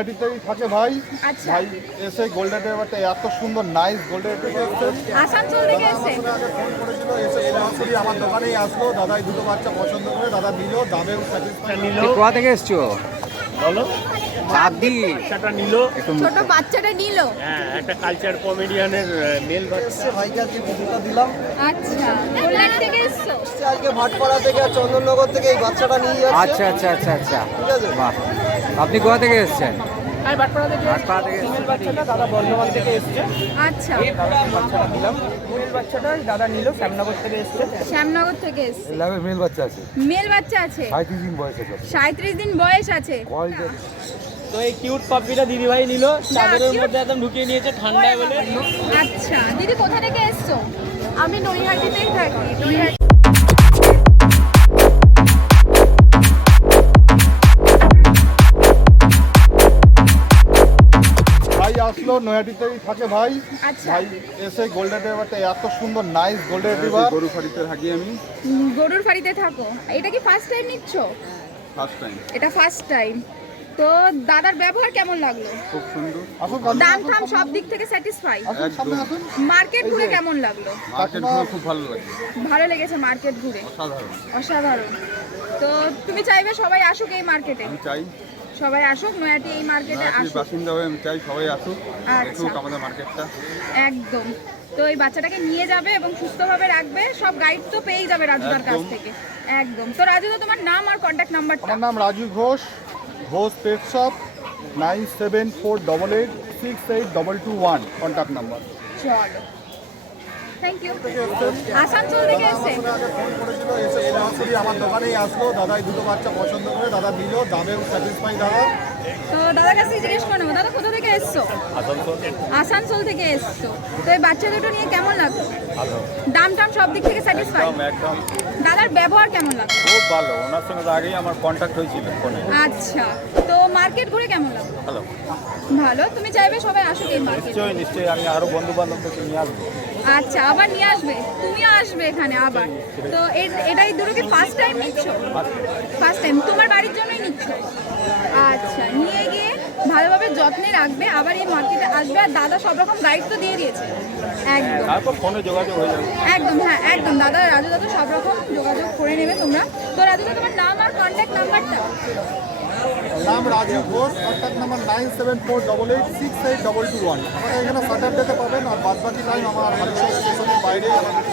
নয়াটিতেই থাকে ভাই। আচ্ছা। ভাই এসে গোল্ডেন রিট্রিভারটা এত সুন্দর নাইস গোল্ডেন রিট্রিভার আসানসোল থেকে এসে ফোন করেছিল, এসে সরাসরি আমার দোকানেই আসলো। দাদাই দুটো বাচ্চা পছন্দ করে, দাদা নিল, দামেও স্যাটিসফাই নিল। কোথা থেকে এসছো? বলো চাঁদদি বাচ্চাটা নিল। ছোট বাচ্চাটা নিল। হ্যাঁ, একটা কালচার কমেডিয়ানের মেল বাচ্চা। ভাইকে আজকে বুকিংটা দিলাম। আচ্ছা, কল্যাণী থেকে এসছো? আজকে ভাটপাড়া থেকে আর চন্দননগর থেকে এই বাচ্চাটা নিয়ে যাচ্ছে। আচ্ছা আচ্ছা আচ্ছা আচ্ছা ঠিক আছে। বাহ, আপনি কোথা থেকে এসেছেন? আমি ভাটপাড়া থেকে ভাটপাড়া থেকে ফিমেল বাচ্চাটা দাদা বর্ধমান থেকে এসছে। আচ্ছা, বাচ্চাটা নিলাম। মেল বাচ্চাটা দাদা নিল, শ্যামনগর থেকে এসছে। শ্যামনগর থেকে এসছে। মেল বাচ্চা আছে, মেল বাচ্চা আছে, 35 দিন বয়স আছে। 37 দিন বয়স আছে। তো এই কিউট পাপ্পিটা দিদিভাই নিল, চাদরের cute। মধ্যে একদম ঢুকিয়ে নিয়েছে ঠান্ডায় বলে। আচ্ছা, দিদি কোথা থেকে এসছো? আমি নৈহাটিতেই থাকি। নৈহাটি। ভাই আসলো, নয়াটিতেই থাকে ভাই। আচ্ছা, ভাই এসে গোল্ডেন রিট্রিভারটা এত সুন্দর নাইস গোল্ডেন রিট্রিভার। গরু ফাড়িতে থাকি আমি, গরুর ফাড়িতে থাকো। এটা কি ফার্স্ট টাইম নিচ্ছ? First time. এটা ফার্স্ট টাইম। তো দাদার ব্যবহার কেমন লাগলো? খুব সুন্দর। আসুন দাম থাম সব দিক থেকে স্যাটিসফাই? সামনে আসুন। মার্কেট ঘুরে কেমন লাগলো? মার্কেট ঘুরে খুব ভালো লাগে, ভালো লেগেছে মার্কেট ঘুরে? অসাধারণ। অসাধারণ। তো তুমি চাইবে সবাই আসুক এই মার্কেটে? আমি চাই সবাই আসুক নয়াটি এই মার্কেটে আসুক। বাসিন্দা হয়ে আমি চাই সবাই আসুক, আচ্ছা। দেখুক আমাদের মার্কেটটা। একদম। তো এই বাচ্চাটাকে নিয়ে যাবে এবং সুস্থভাবে রাখবে, সব গাইড তো পেয়েই যাবে রাজুদার কাছ একদম। থেকে। একদম। তো রাজুদা, তোমার নাম আর কন্ট্যাক্ট নাম্বারটা? আমার নাম Raju Ghosh, Ghosh pet shop, 974888682221 contact number. চলো, থ্যাংক ইউ। আসানসোল থেকে এসে ফোন করেছিল, এসে সরাসরি আমার দোকানেই আসলো। দাদাই দুটো বাচ্চা পছন্দ করে, দাদা নিল, দামেও স্যাটিসফাই দাদা। তো দাদার কাছে জিজ্ঞেস করো, দাদা কোথা থেকে এসছো? আসানসোল থেকে এসছো। তো এই বাচ্চা দুটো নিয়ে কেমন লাগলো? দাম টাম সব দিক থেকে স্যাটিসফাই? একদম দাদার ব্যবহার কেমন লাগলো? খুব ভালো। ওনার সঙ্গে তো আগেই আমার কন্ট্যাক্ট হয়েছিল ফোনে। আচ্ছা, তো মার্কেট ঘুরে কেমন লাগলো? ভালো, ভালো। তুমি চাইবে সবাই আসুক এই মার্কেটে? নিশ্চয়ই নিশ্চয়ই। আমি আরো বন্ধু বান্ধবদেরকে নিয়ে আসবো। আচ্ছা, আবার নিয়ে আসবে? তুমিও আসবে এখানে আবার? তো এটাই দুটো কি ফার্স্ট টাইম নিচ্ছ? First time. তোমার বাড়ির জন্যই নিচ্ছ? আচ্ছা, নিয়ে গিয়ে ভালোভাবে যত্নে রাখবে, আবার এই মার্কেটে আসবে। আর দাদা সব রকম গাইড তো দিয়ে দিয়েছে। একদম তারপর ফোনে যোগাযোগ হয়ে যাবে। একদম, হ্যাঁ একদম। দাদা, রাজু দাদা সব রকম যোগাযোগ করে নেবে তোমরা। তো রাজু দাদা, তোমার নাম আর কন্ট্যাক্ট নাম্বারটা? নাম রাজু ঘোষ, কন্ট্যাক্ট নাম্বার 974888682221। আমাদের এখানে স্যাটারডেতে পাবেন, আর বাদ বাকি টাইম আমার হালিশহর স্টেশনের বাইরে আমাদের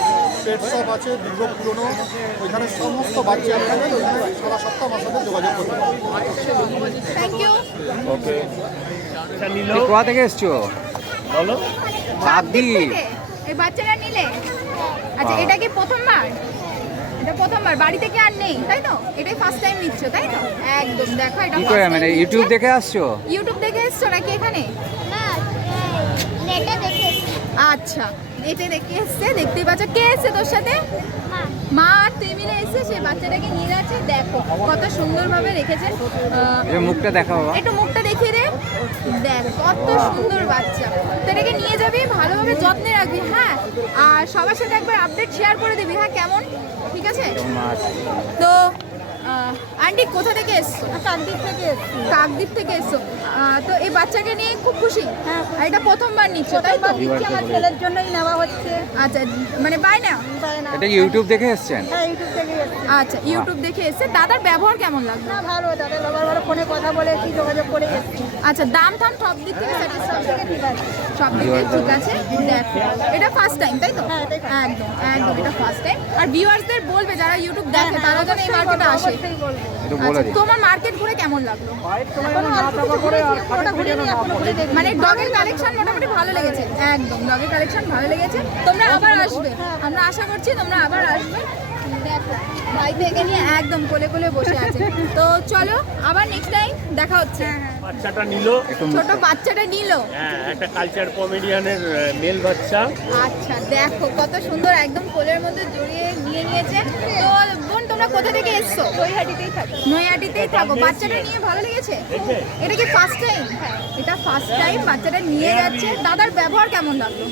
পেট শপ আছে, দীর্ঘ পুরনো। ওইখানে সমস্ত বাচ্চা পাবেন, ওইখানে সারা সপ্তাহ আমার সাথে যোগাযোগ করতে পারবেন। Thank you. ওকে, এটা নিল। কোথা থেকে এসছো? বলো চাঁদদি এই বাচ্চাটা নিলে? আচ্ছা, এটা কি প্রথমবার? এটা প্রথমবার, বাড়িতে কি আর নেই তাই তো? এটাই ফার্স্ট টাইম নিচ্ছ তাই তো? একদম। দেখো, এটা কি first করে, time মানে নিচ্ছে। ইউটিউব দেখে আসছো? ইউটিউব দেখে এসছো নাকি এখানে? আচ্ছা, এটা দেখে এসছে। দেখতেই পাচ্ছ। কে এসছে তোর সাথে? মা আর তুই মিলে এসে সেই বাচ্চাটাকে নিয়ে যাচ্ছে। দেখো কত সুন্দরভাবে রেখেছে। এই মুখটা দেখাও বাবা। একটু মুখটা দেখিয়ে দে। দেখ কত সুন্দর বাচ্চা। তো এটাকে নিয়ে যাবি, ভালোভাবে যত্নে রাখবি, হ্যাঁ। আর সবার সাথে একবার আপডেট শেয়ার করে দিবি, হ্যাঁ কেমন? ঠিক আছে। তো আন্টি কোথা থেকে এসছো? কাকদ্বীপ থেকে এসেছি। কাকদ্বীপ থেকে এসছো। তো এই বাচ্চাকে নিয়ে খুব খুশি? হ্যাঁ, আর এটা প্রথমবার নিচ্ছ তাই তো? দিচ্ছি, আমার ছেলের জন্যই নেওয়া হচ্ছে। আচ্ছা, মানে বাই না? তাই না? এটা কি ইউটিউব দেখে এসেছেন? হ্যাঁ, ইউটিউব থেকে এসেছি। আচ্ছা, ইউটিউব দেখে এসছে। দাদার ব্যবহার কেমন লাগলো? না, ভালো। দাদা বাবার ভালো, ফোনে কথা বলেছি, যোগাযোগ করে এসেছি। আচ্ছা, দাম টাম সব দিক থেকে স্যাটিসফাই? ঠিক আছে। সব দিক থেকে ঠিক আছে। দেখো, এটা ফার্স্ট টাইম তাই তো? হ্যাঁ, এটাই first time। একদম একদম, এটা ফার্স্ট টাইম। আর ভিউয়ার্সদের বলবে যারা ইউটিউব দেখে তারা যেন এই মার্কেটে আসে। অবশ্যই বলবো। একটু বলে আচ্ছা, দিন। তোমার মার্কেট ঘুরে কেমন লাগলো? এখনো অল্প কিছু ঘুরেছি, পুরোটা ঘুরিনি, এখনো ঘুরে দেখি। মানে ডগের কালেকশন মোটামুটি ভালো লেগেছে? একদম, ডগের কালেকশন ভালো লেগেছে। তোমরা আবার আসবে, আমরা আশা করছি তোমরা আবার আসবে। দেখো, ভাই থেকে নিয়ে একদম কোলে কোলে বসে আছে। তো চলো, আবার নেক্সট টাইম দেখা হচ্ছে। বাচ্চাটা নিল। ছোট বাচ্চাটা নিল। হ্যাঁ, একটা কালচার কমেডিয়ানের মেল বাচ্চা। আচ্ছা, দেখো কত সুন্দর, একদম কোলের মধ্যে জড়িয়ে নিয়ে নিয়েছে। তো বোন, তোমরা কোথা থেকে এসছো? নৈহাটিতেই থাকি। নৈহাটিতেই থাকো। বাচ্চাটা নিয়ে ভালো লেগেছে? এটা কি ফার্স্ট টাইম? এটা ফার্স্ট টাইম বাচ্চাটা নিয়ে যাচ্ছে। দাদার ব্যবহার কেমন লাগলো?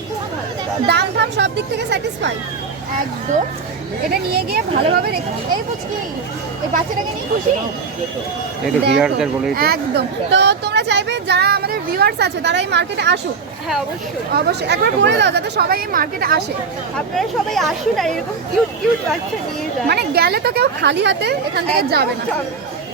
দাম ঠাম সব দিক থেকে স্যাটিসফাই? একদম। এটা নিয়ে গিয়ে ভালোভাবে রেখে এই পুচকি এই বাচ্চাটাকে নিয়ে খুশি একটু দেখো, ভিউয়ারদের বলে দিতে। একদম। তো তোমরা চাইবে যারা আমাদের ভিউয়ার্স আছে তারা এই মার্কেটে আসুক? হ্যাঁ অবশ্যই। অবশ্যই একবার বলে দাও যাতে সবাই এই মার্কেটে আসে। আপনারা সবাই আসুন আর এরকম কিউট কিউট বাচ্চা নিয়ে যান। মানে গেলে তো কেউ খালি হাতে এখান থেকে যাবে না,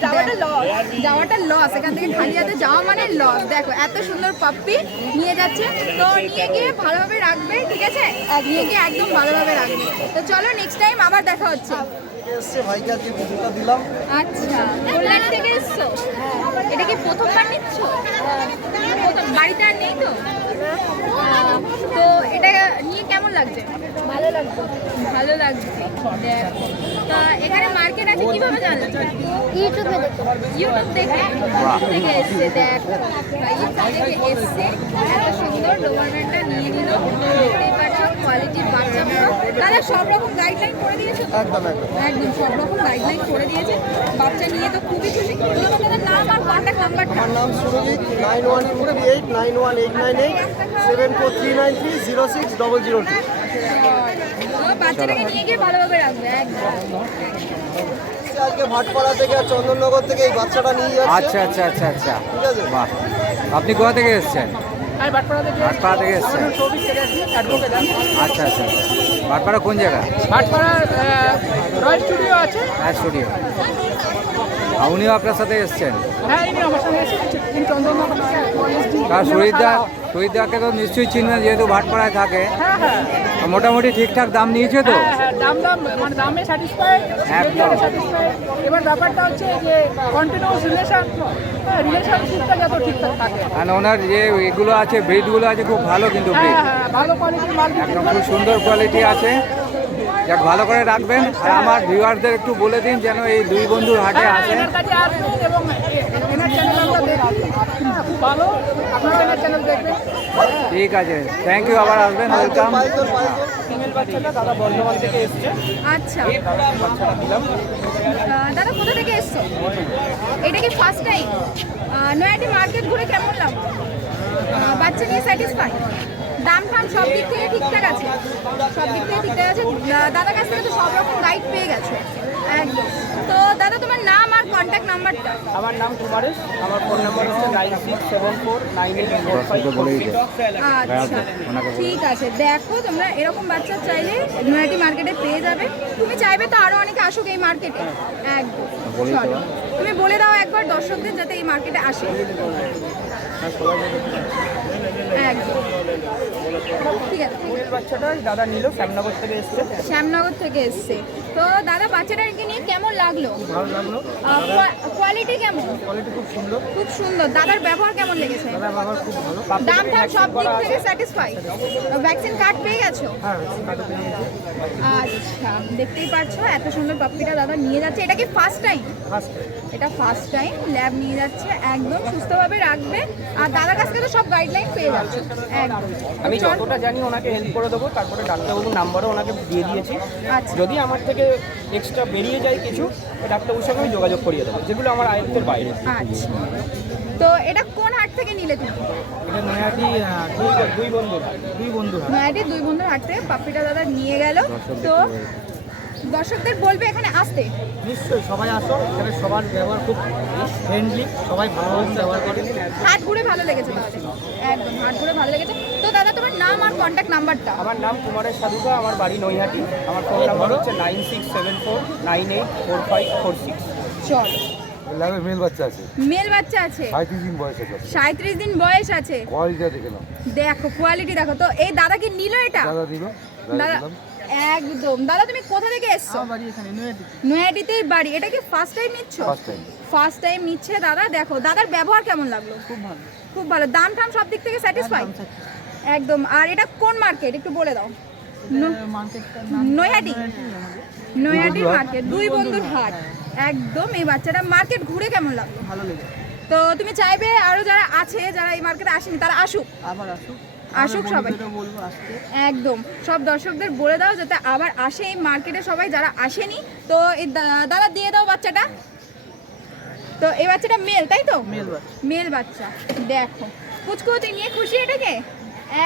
যাওয়াটা লস। যাওয়াটা লস, এখান থেকে খালি হাতে যাওয়া মানে লস। দেখো এত সুন্দর পাপ্পি নিয়ে যাচ্ছে, তো নিয়ে গিয়ে ভালোভাবে রাখবে, ঠিক আছে? নিয়ে গিয়ে একদম ভালোভাবে রাখবে। তো চলো নেক্সট টাইম আবার দেখা হচ্ছে। এসছে ভাইকে আজকে কুকুরটা দিলাম। আচ্ছা, কল্যাণী থেকে এসছো? এটা কি প্রথমবার নিচ্ছ? বাড়িতে আর নেই তো? তো এটা নিয়ে কেমন লাগছে? ভালো লাগবে। ভালো লাগছে। দেখো তা এখানে মার্কেট আছে কিভাবে জানলে? ইউটিউবে দেখো। ইউটিউব দেখে থেকে এসছে। দেখো ভাই থেকে এসছে, এত সুন্দর ডোবারম্যানটা নিয়ে নিল। দেখতেই পাচ্ছ কোয়ালিটির বাচ্চা পুরো। দাদা সব রকম গাইডলাইন করে দিয়েছে তো? একদম একদম। একদম সব রকম গাইডলাইন করে দিয়েছে। বাচ্চা নিয়ে তো খুবই খুশি। তোমাদের নাম আর কন্ট্যাক্ট নাম্বারটা? আমার নাম সুরজিৎ, 91489189374393060002। বাচ্চাটাকে নিয়ে গিয়ে ভালোভাবে রাখবে একদম। আজকে ভাটপাড়া থেকে আর চন্দননগর থেকে এই বাচ্চাটা নিয়ে যাচ্ছে। আচ্ছা আচ্ছা আচ্ছা আচ্ছা, ঠিক আছে। বাহ। আপনি কোথা থেকে এসেছেন? আমি বাটপাড়া থেকে ভাটপাড়া থেকে এসেছেন? চব্বিশ থেকে আসছি অ্যাডভোকেট। আচ্ছা আচ্ছা, ভাটপাড়া কোন জায়গা? ভাটপাড়ার রয় স্টুডিও আছে। হ্যাঁ, স্টুডিও। উনিও আপনার সাথে এসেছেন? হ্যাঁ ইনি আমার সঙ্গে এসেছে, তিনি চন্দননগর থেকে এসেছি। কারণ শহীদদাকে তো নিশ্চয়ই চিনবেন, যেহেতু ভাটপাড়ায় থাকে। হ্যাঁ হ্যাঁ মোটামুটি ঠিকঠাক দাম নিয়েছে তো? হ্যাঁ হ্যাঁ, দাম মানে দামে স্যাটিসফাইড, একদম। স্যাটিসফাইড। এবার ব্যাপারটা হচ্ছে যে কন্টিনিউয়াস রিলেশনশিপটা যাতে ঠিকঠাক থাকে। আর ওনার যে এগুলো আছে, ব্রিডগুলো আছে, খুব ভালো কিন্তু ব্রিড, হ্যাঁ হ্যাঁ, ভালো কোয়ালিটির মাল বিক্রি একদম করে। খুব সুন্দর কোয়ালিটি আছে। যাক, ভালো করে রাখবেন। আর আমার ভিউয়ারদের একটু বলে দিন যেন এই দুই বন্ধুর হাটে হ্যাঁ, আসেন। এনার কাছে আসবেন এবং এনার চ্যানেল আমরা দেখি, হ্যাঁ, খুব ভালো। আপনারা এনার চ্যানেল দেখবেন। ঠিক আছে, থ্যাংক ইউ, আবার আসবেন, ওয়েলকাম। ফিমেল বাচ্চাটা দাদা বর্ধমান থেকে এসছে। আচ্ছা বাচ্চাটা দিলাম। দাদা কোথা থেকে এসছো? এটা কি ফার্স্ট টাইম? নয়াটি মার্কেট ঘুরে কেমন লাগলো? বাচ্চা নিয়ে স্যাটিসফাই? দাম ফাম সব দিক থেকে ঠিকঠাক আছে? সব দিক থেকে ঠিকঠাক আছে। দাদার কাছ থেকে তো সব রকম গাইড পেয়ে গেছো একদম। তো দাদা তোমার নাম আর কন্ট্যাক্ট নাম্বারটা? আমার নাম কুমারেশ, আমার ফোন নাম্বার হচ্ছে 9674984546। আচ্ছা ঠিক আছে। দেখো তোমরা এরকম বাচ্চা চাইলে নয়াটি মার্কেটে পেয়ে যাবে। তুমি চাইবে তো আরো অনেকে আসুক এই মার্কেটে একদম। চলো তুমি বলে দাও একবার দর্শকদের যাতে এই মার্কেটে আসে। একদম ঠিক আছে। ফিমেল বাচ্চাটা দাদা নিল, শ্যামনগর থেকে এসছে। শ্যামনগর থেকে এসছে। তো দাদা বাচ্চাটাকে নিয়ে কেমন লাগলো? ভালো লাগলো, কোয়ালিটি কেমন? কোয়ালিটি খুব সুন্দর, খুব সুন্দর। দাদার ব্যবহার কেমন লেগেছে? দাদার ব্যবহার খুব ভালো। দাম টাম সব দিক থেকে স্যাটিসফাই? ভ্যাকসিন কার্ড পেয়ে গেছো? হ্যাঁ কার্ডও পেয়ে গেছি। আচ্ছা দেখতেই পাচ্ছ এত সুন্দর পাপ্পিটা দাদা নিয়ে যাচ্ছে। এটা কি ফার্স্ট টাইম? ফার্স্ট এটা ফার্স্ট টাইম ল্যাব নিয়ে যাচ্ছে, একদম সুস্থভাবে রাখবে। আর দাদার কাছ থেকে তো সব গাইডলাইন পেয়ে যাচ্ছে একদম। আমি যতটা জানি ওনাকে হেল্প করে দেবো। তারপরে ডাক্তারবাবুর নাম্বারও ওনাকে দিয়ে দিয়েছি। আচ্ছা যদি আমার থেকে এক্সট্রা বেরিয়ে যায় কিছু, ডাক্তারবাবুর সঙ্গে আমি যোগাযোগ করিয়ে দেবো, যেগুলো আমার আয়ত্তের বাইরে। আচ্ছা। তো এটা কোন হাট থেকে নিলে তুমি? এটা নয়াটি দুই বন্ধু নয়াটি দুই বন্ধুর হাট থেকে পাপ্পিটা দাদা নিয়ে গেল। তো দর্শকদের বলবে এখানে আসতে। নিশ্চয়ই সবাই আসো, এখানে সবার ব্যবহার খুব ফ্রেন্ডলি, সবাই ভালোভাবে ব্যবহার করে। হাট ঘুরে ভালো লেগেছে তাহলে? একদম হাট ঘুরে ভালো লেগেছে। তো দাদা তোমার নাম আর কন্ট্যাক্ট নাম্বারটা? আমার নাম কুমারেশ সাধুকা, আমার বাড়ি নৈহাটি। আমার ফোন নাম্বার হচ্ছে 9674984546। চলো। ল্যাবে মেল বাচ্চা আছে, মেল বাচ্চা আছে, 35 দিন বয়স আছে। 37 দিন বয়স আছে। কোয়ালিটিটা দেখে নাও। দেখো কোয়ালিটি দেখো। তো এই দাদা কি নিল এটা? দাদা দিল, দাদা একদম। দাদা তুমি কোথা থেকে এসছো? বাড়ি এখানে নৈহাটি। নয়াটিতেই বাড়ি। এটা কি ফার্স্ট টাইম নিচ্ছ? First time. ফার্স্ট টাইম নিচ্ছে দাদা। দেখো দাদার ব্যবহার কেমন লাগলো? খুব ভালো। খুব ভালো। দাম টাম সব দিক থেকে স্যাটিসফাই? একদম। আর এটা কোন মার্কেট একটু বলে দাও? নৈহাটি। নৈহাটি মার্কেট, দুই বন্ধুর হাট একদম। এই বাচ্চাটা মার্কেট ঘুরে কেমন লাগলো? ভালো লেগে তো তুমি চাইবে আরো যারা আছে, যারা এই মার্কেটে আসেনি, তারা আসুক? আবার আসুক, আসুক সবাই বলবো আসতে। একদম। সব দর্শকদের বলে দাও যাতে আবার আসে এই মার্কেটে সবাই যারা আসেনি। তো এই দাদা দিয়ে দাও বাচ্চাটা। তো এই বাচ্চাটা মেল তাই তো? মেল বাচ্চা। দেখো পুচকু তুই নিয়ে খুশি এটাকে?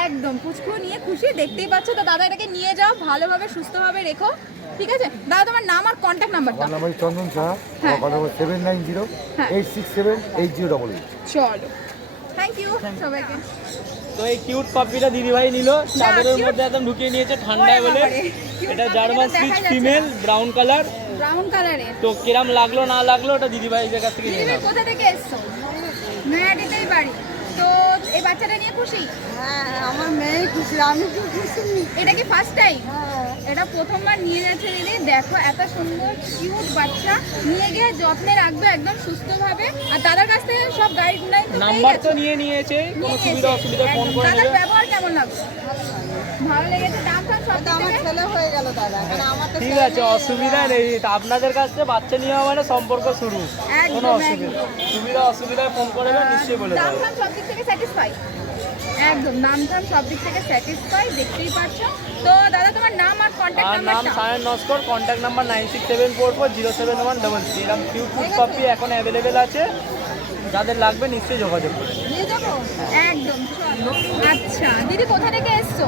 একদম পুচকু নিয়ে খুশি, দেখতেই পাচ্ছ। তো দাদা এটাকে নিয়ে যাও, ভালোভাবে সুস্থভাবে রেখো, ঠিক আছে? দাদা তোমার নাম আর কন্ট্যাক্ট নাম্বারটা। আমার নাম হচ্ছে চন্দন সাহা, হ্যাঁ। আমার নম্বর 7908678088। চলো, থ্যাংক ইউ সবাইকে। তো এই কিউট পাপিটা দিদিভাই নিল, চাদরের মধ্যে একদম ঢুকিয়ে নিয়েছে ঠান্ডায় বলে। এটা German switch female, brown colour. Brown কালারের। তো কিরাম লাগলো না লাগলো ওটা দিদিভাইদের কাছ থেকে নিয়ে দিদিভাই নাও। কোথা থেকে এসছো? নয়াডিতেই বাড়ি। তো এই বাচ্চাটা নিয়ে খুশি? হ্যাঁ আমার মেয়ে খুশি, আমি তো খুশি। এটা কি ফার্স্ট টাইম? এটা প্রথমবার নিয়ে যাচ্ছে দিদি। দেখো এত সুন্দর কিউট বাচ্চা, নিয়ে গিয়ে যত্নে রাখবে একদম সুস্থভাবে। আর দাদার কাছ থেকে সব গাইডলাইন তো পেয়ে নাম্বার তো গেছো? নিয়ে নিয়েছে, কোনো নিয়ে সুবিধা গেছে। অসুবিধা ফোন একদম। করে দাদার নেবে। ব্যবহার কেমন লাগলো? ভালো লেগেছে? দাম টাম সব এটা আমার ছেলে হয়ে গেল দাদা, কারণ আমার তো ঠিক আছে, অসুবিধা নেই। তা আপনাদের কাছ থেকে বাচ্চা নেওয়া মানে সম্পর্ক শুরু, একদম, কোনো অসুবিধা। সুবিধা অসুবিধায় ফোন করে নেবে, নিশ্চয়ই বলে দাম দেবো। টাম সব দিক থেকে স্যাটিসফাই? একদম, দাম টাম সব দিক থেকে স্যাটিসফাই, দেখতেই পাচ্ছ। তো দাদা তোমার নাম আর কন্ট্যাক্ট আমার নাম নাম্বারটা? Sayan Naskar, contact number 9674407133। এরকম কিউট পাপি এখন অ্যাভেলেবেল আছে, যাদের লাগবে নিশ্চয়ই যোগাযোগ করে। নিয়ে যাবো। একদম, চলো। আচ্ছা দিদি কোথা থেকে এসছো?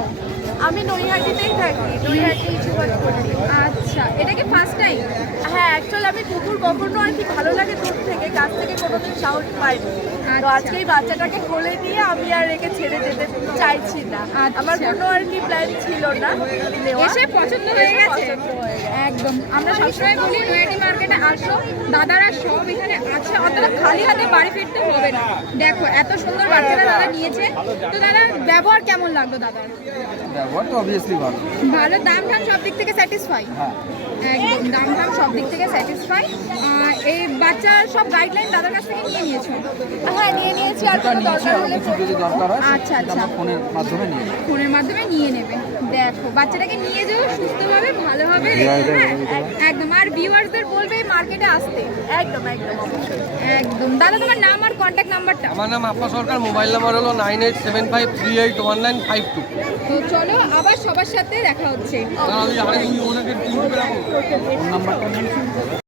আমি নৈহাটিতেই থাকি, নৈহাটি সুভাষপল্লী। আচ্ছা, এটা কি ফার্স্ট টাইম? হ্যাঁ, অ্যাকচুয়ালি আমি কুকুর কখনো আর কি ভালো লাগে দূর থেকে, কাছ থেকে কোনোদিন সাহস পাইনি। তো আজকে এই বাচ্চাটাকে কোলে নিয়ে আমি আর একে ছেড়ে যেতে চাইছি না। আমার কোনো আর কি প্ল্যান ছিল না নেওয়া। এসে পছন্দ হয়ে এসে গেছে? পছন্দ হয়ে গেছে। একদম, আমরা সবসময় বলি নয়াটি মার্কেটে আসো, দাদারা সব এখানে আছে, অতটা খালি হাতে বাড়ি ফিরতে হবে না। দেখো এত সুন্দর বাচ্চারা দাদা নিয়েছে। তো দাদার ব্যবহার কেমন লাগলো দাদার? ব্যবহার তো অবভিয়াসলি ভালো। ভালো, দাম টাম সব দিক থেকে স্যাটিসফাই? একদম, দাম টাম সব দিক থেকে স্যাটিসফাই। এই বাচ্চার সব গাইডলাইন দাদার কাছ থেকে নিয়ে নিয়েছো? হ্যাঁ, নিয়ে নিয়েছি। আর কোনো দরকার হলে কিছু যদি দরকার হয় আচ্ছা, সেটা আচ্ছা। আমরা ফোনের মাধ্যমে নিয়ে নিই। ফোনের মাধ্যমে নিয়ে নেবে। দেখো বাচ্চাটাকে নিয়ে যাও সুস্থভাবে, ভালোভাবে রেখো, হ্যাঁ একদম। আর ভিউয়ার্সদের বলবে মার্কেটে আসতে। একদম একদম অবশ্যই। একদম। দাদা তোমার নাম আর কন্ট্যাক্ট নাম্বারটা? আমার নাম আপা সরকার, মোবাইল নাম্বার হলো 9875381952। তো চলো আবার সবার সাথে দেখা হচ্ছে। ফোন নাম্বারটা নিয়েছি।